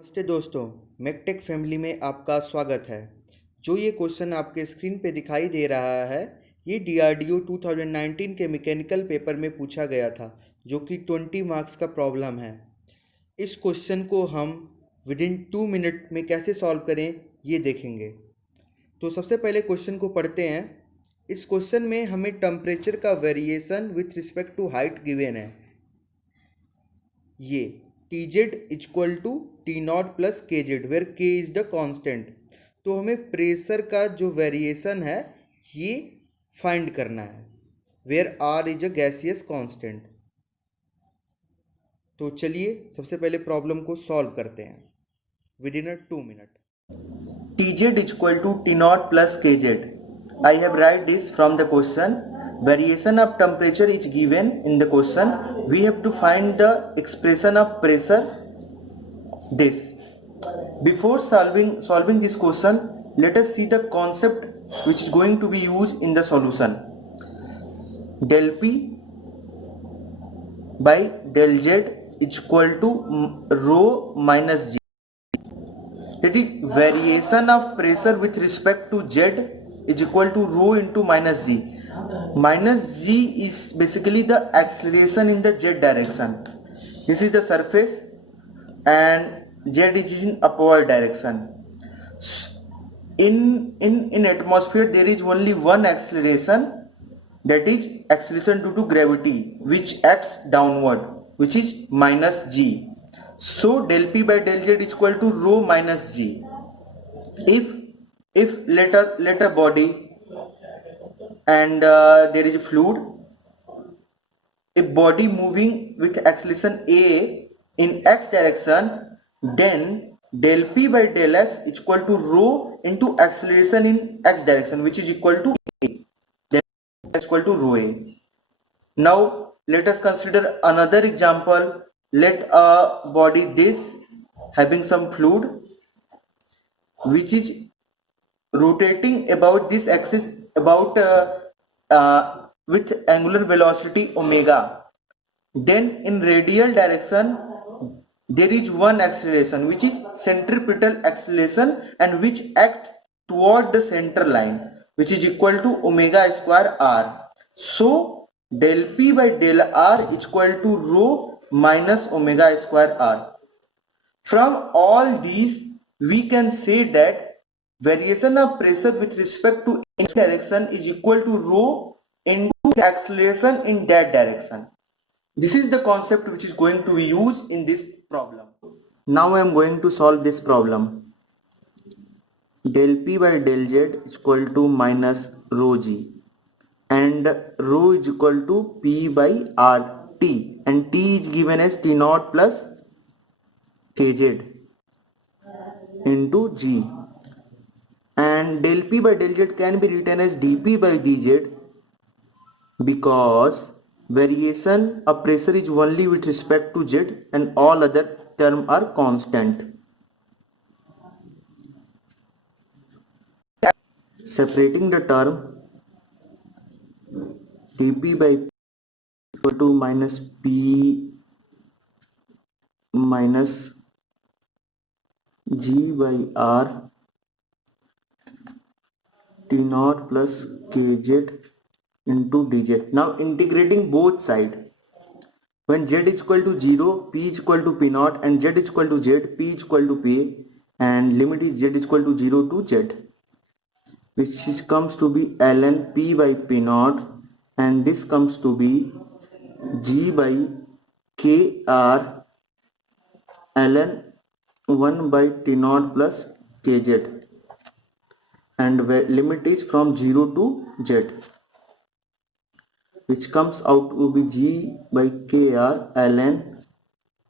नमस्ते दोस्तों, मैकटेक फैमिली में आपका स्वागत है। जो ये क्वेश्चन आपके स्क्रीन पे दिखाई दे रहा है, ये DRDO 2019 के मैकेनिकल पेपर में पूछा गया था, जो कि 20 मार्क्स का प्रॉब्लम है। इस क्वेश्चन को हम विदिन 2 मिनट में कैसे सॉल्व करें, ये देखेंगे। तो सबसे पहले क्वेश्चन को पढ़ते हैं। इस क्वेश्चन में हमें टेम्परेचर का variation with respect to height given है। ये Tz equal to T naught plus K Z, where K is the constant. तो हमें प्रेशर का जो वेरिएशन है ये फाइंड करना है, where R is a gaseous constant. तो चलिए सबसे पहले प्रॉब्लम को सॉल्व करते हैं within 2 minute. Tz equal to T naught plus Kz. I have write this from the question. Variation of temperature is given in the question. We have to find the expression of pressure. This. Before solving this question, let us see the concept which is going to be used in the solution. Del P by del Z is equal to rho minus G. That is, variation of pressure with respect to Z is equal to rho into minus G. Minus G is basically the acceleration in the Z direction. This is the surface and Z is in upward direction. In atmosphere there is only one acceleration, that is acceleration due to gravity, which acts downward, which is minus G. So del P by del Z is equal to rho minus G. If let a body and there is a fluid, a body moving with acceleration a in x direction, then del P by del x is equal to rho into acceleration in x direction, which is equal to a. Then is equal to rho a. Now let us consider another example. Let a body this having some fluid which is rotating about this axis about with angular velocity omega. Then in radial direction there is one acceleration which is centripetal acceleration and which act toward the center line, which is equal to omega square r. So del P by del r is equal to rho minus omega square r. From all these we can say that variation of pressure with respect to any direction is equal to rho into acceleration in that direction. This is the concept which is going to be used in this problem. Now I am going to solve this problem. Del P by del Z is equal to minus rho G, and rho is equal to P by RT, and T is given as T naught plus Kz into G, and del P by del Z can be written as dP by dZ because variation of pressure is only with respect to Z and all other terms are constant. Separating the term dP by equal to minus P minus G by R T naught plus Kz into dz. Now integrating both sides. When z is equal to 0, p is equal to p naught, and z is equal to z, p is equal to p, and limit is z is equal to 0 to z, which is, comes to be ln p by p naught, and this comes to be g by kr ln 1 by t naught plus kz, and limit is from 0 to z, which comes out to be g by kr ln,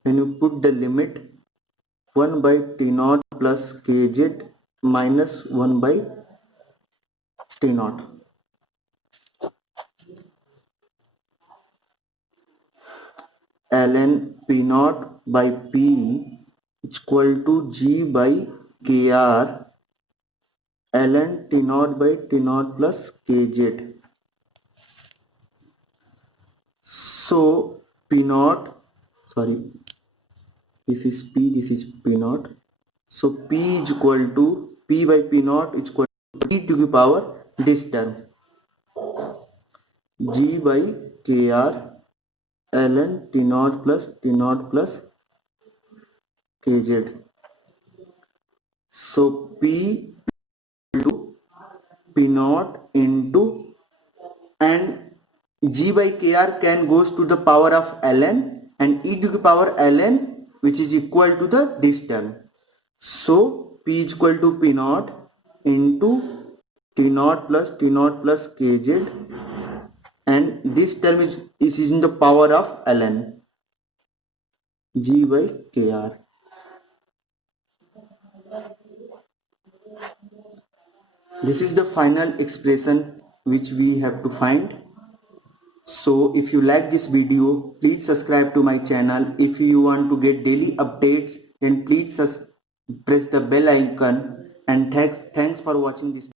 when you put the limit, 1 by t naught plus kz minus 1 by t naught. Ln p naught by p is equal to g by kr ln t naught by t naught plus kz. So p naught, sorry, this is P, this is P naught. So P is equal to P by P naught is equal to e to the power this term G by KR ln T naught plus Kz. So P to P naught into, and G by KR can goes to the power of ln and e to the power ln, which is equal to this term. So P is equal to P naught into T naught plus Kz, and this term is in the power of ln G by KR. This is the final expression which we have to find. So if you like this video, please subscribe to my channel. If you want to get daily updates, then please press the bell icon, and thanks for watching this.